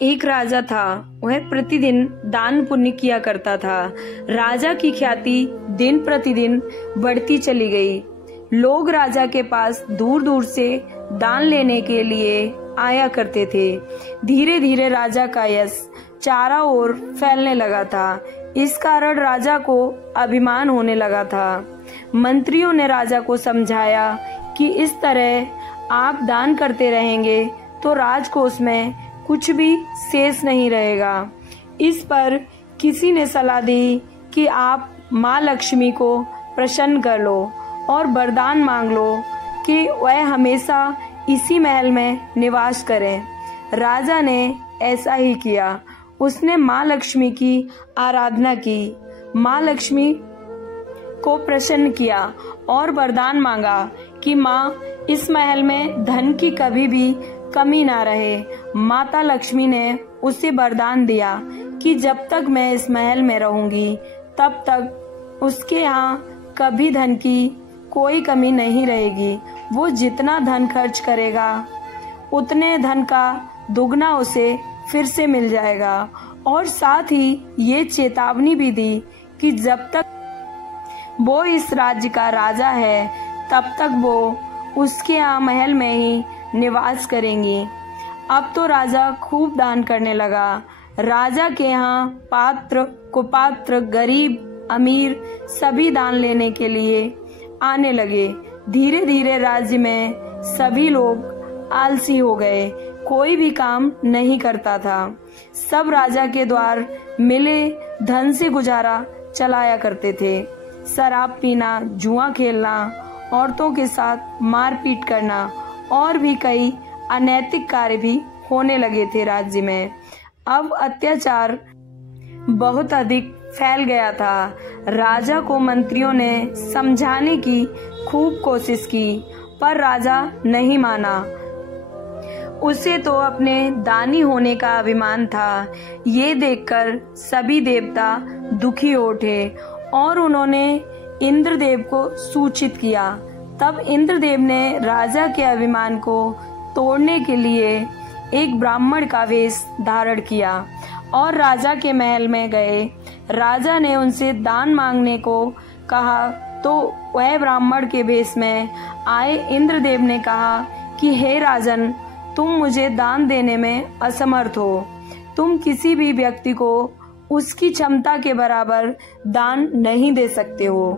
एक राजा था, वह प्रतिदिन दान पुण्य किया करता था। राजा की ख्याति दिन प्रतिदिन बढ़ती चली गई। लोग राजा के पास दूर दूर से दान लेने के लिए आया करते थे। धीरे धीरे राजा का यश चारों ओर फैलने लगा था। इस कारण राजा को अभिमान होने लगा था। मंत्रियों ने राजा को समझाया कि इस तरह आप दान करते रहेंगे तो राजकोष में कुछ भी शेष नहीं रहेगा। इस पर किसी ने सलाह दी कि आप माँ लक्ष्मी को प्रसन्न कर लो और वरदान मांग लो कि वह हमेशा इसी महल में निवास करें। राजा ने ऐसा ही किया। उसने माँ लक्ष्मी की आराधना की, माँ लक्ष्मी को प्रसन्न किया और वरदान मांगा कि माँ इस महल में धन की कभी भी कमी ना रहे। माता लक्ष्मी ने उसे वरदान दिया कि जब तक मैं इस महल में रहूंगी तब तक उसके यहाँ कभी धन की कोई कमी नहीं रहेगी। वो जितना धन खर्च करेगा उतने धन का दुगना उसे फिर से मिल जाएगा। और साथ ही ये चेतावनी भी दी कि जब तक वो इस राज्य का राजा है तब तक वो उसके यहाँ महल में ही निवास करेंगी। अब तो राजा खूब दान करने लगा। राजा के यहाँ पात्र कुपात्र गरीब अमीर सभी दान लेने के लिए आने लगे। धीरे धीरे राज्य में सभी लोग आलसी हो गए, कोई भी काम नहीं करता था। सब राजा के द्वार मिले धन से गुजारा चलाया करते थे। शराब पीना, जुआ खेलना, औरतों के साथ मारपीट करना और भी कई अनैतिक कार्य भी होने लगे थे राज्य में। अब अत्याचार बहुत अधिक फैल गया था। राजा को मंत्रियों ने समझाने की खूब कोशिश की पर राजा नहीं माना। उसे तो अपने दानी होने का अभिमान था। ये देखकर सभी देवता दुखी हो उठे और उन्होंने इंद्रदेव को सूचित किया। तब इंद्रदेव ने राजा के अभिमान को तोड़ने के लिए एक ब्राह्मण का वेश धारण किया और राजा के महल में गए। राजा ने उनसे दान मांगने को कहा तो वह ब्राह्मण के वेश में आए। इंद्रदेव ने कहा कि हे राजन, तुम मुझे दान देने में असमर्थ हो। तुम किसी भी व्यक्ति को उसकी क्षमता के बराबर दान नहीं दे सकते हो।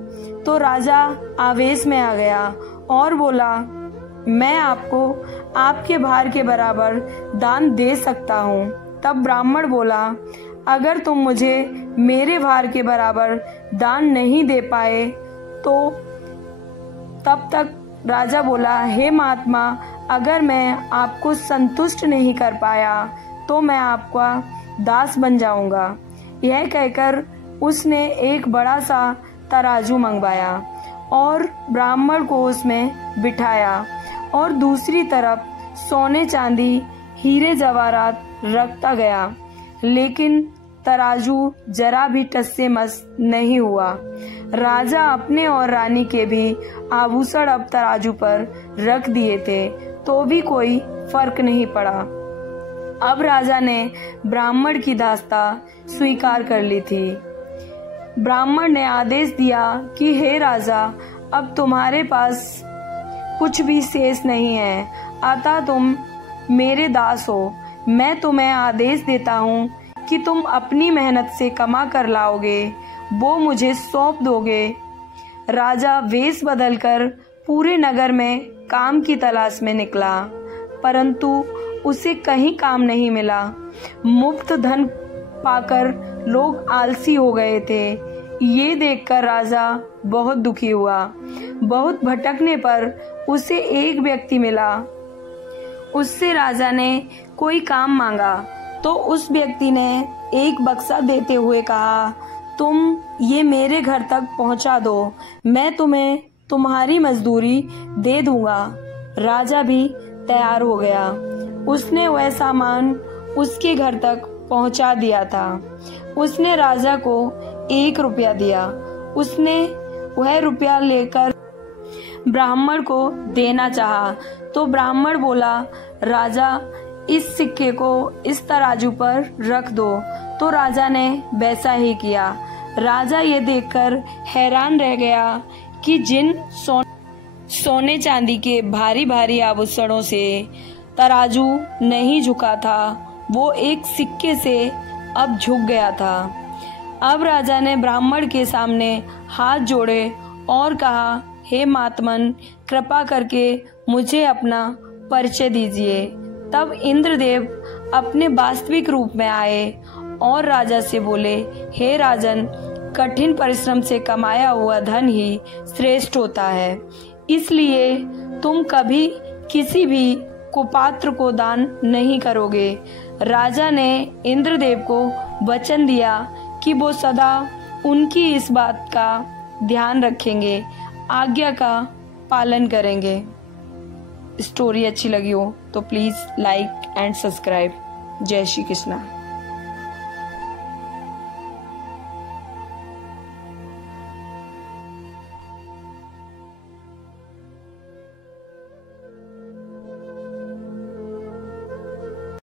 तो राजा आवेश में आ गया और बोला, मैं आपको आपके भार के बराबर दान दे सकता हूँ। तब ब्राह्मण बोला, अगर तुम मुझे मेरे भार के बराबर दान नहीं दे पाए तो तब तक राजा बोला, हे महात्मा, अगर मैं आपको संतुष्ट नहीं कर पाया तो मैं आपका दास बन जाऊंगा। यह कहकर उसने एक बड़ा सा तराजू मंगवाया और ब्राह्मण को उसमें बिठाया और दूसरी तरफ सोने चांदी हीरे जवाहरात रखता गया। लेकिन तराजू जरा भी टस से मस नहीं हुआ। राजा अपने और रानी के भी आभूषण अब तराजू पर रख दिए थे तो भी कोई फर्क नहीं पड़ा। अब राजा ने ब्राह्मण की दास्ता स्वीकार कर ली थी। ब्राह्मण ने आदेश दिया कि हे राजा, अब तुम्हारे पास कुछ भी शेष नहीं है, अतः तुम मेरे दास हो। मैं तुम्हें आदेश देता हूँ कि तुम अपनी मेहनत से कमा कर लाओगे, वो मुझे सौंप दोगे। राजा वेश बदलकर पूरे नगर में काम की तलाश में निकला, परंतु उसे कहीं काम नहीं मिला। मुफ्त धन पाकर लोग आलसी हो गए थे। ये देखकर राजा बहुत दुखी हुआ। बहुत भटकने पर उसे एक व्यक्ति मिला। उससे राजा ने कोई काम मांगा तो उस व्यक्ति ने एक बक्सा देते हुए कहा, तुम ये मेरे घर तक पहुंचा दो, मैं तुम्हें तुम्हारी मजदूरी दे दूंगा। राजा भी तैयार हो गया। उसने वह सामान उसके घर तक पहुंचा दिया था। उसने राजा को 1 रुपया दिया। उसने वह रुपया लेकर ब्राह्मण को देना चाहा तो ब्राह्मण बोला, राजा, इस सिक्के को इस तराजू पर रख दो। तो राजा ने वैसा ही किया। राजा ये देखकर हैरान रह गया कि जिन सोने चांदी के भारी भारी आभूषणों से तराजू नहीं झुका था, वो एक सिक्के से अब झुक गया था। अब राजा ने ब्राह्मण के सामने हाथ जोड़े और कहा, हे महात्मन, कृपा करके मुझे अपना परिचय दीजिए। तब इंद्रदेव अपने वास्तविक रूप में आए और राजा से बोले, हे राजन, कठिन परिश्रम से कमाया हुआ धन ही श्रेष्ठ होता है, इसलिए तुम कभी किसी भी कुपात्र को दान नहीं करोगे। राजा ने इंद्रदेव को वचन दिया कि वो सदा उनकी इस बात का ध्यान रखेंगे, आज्ञा का पालन करेंगे। स्टोरी अच्छी लगी हो तो प्लीज़ लाइक एंड सब्सक्राइब। जय श्री कृष्णा।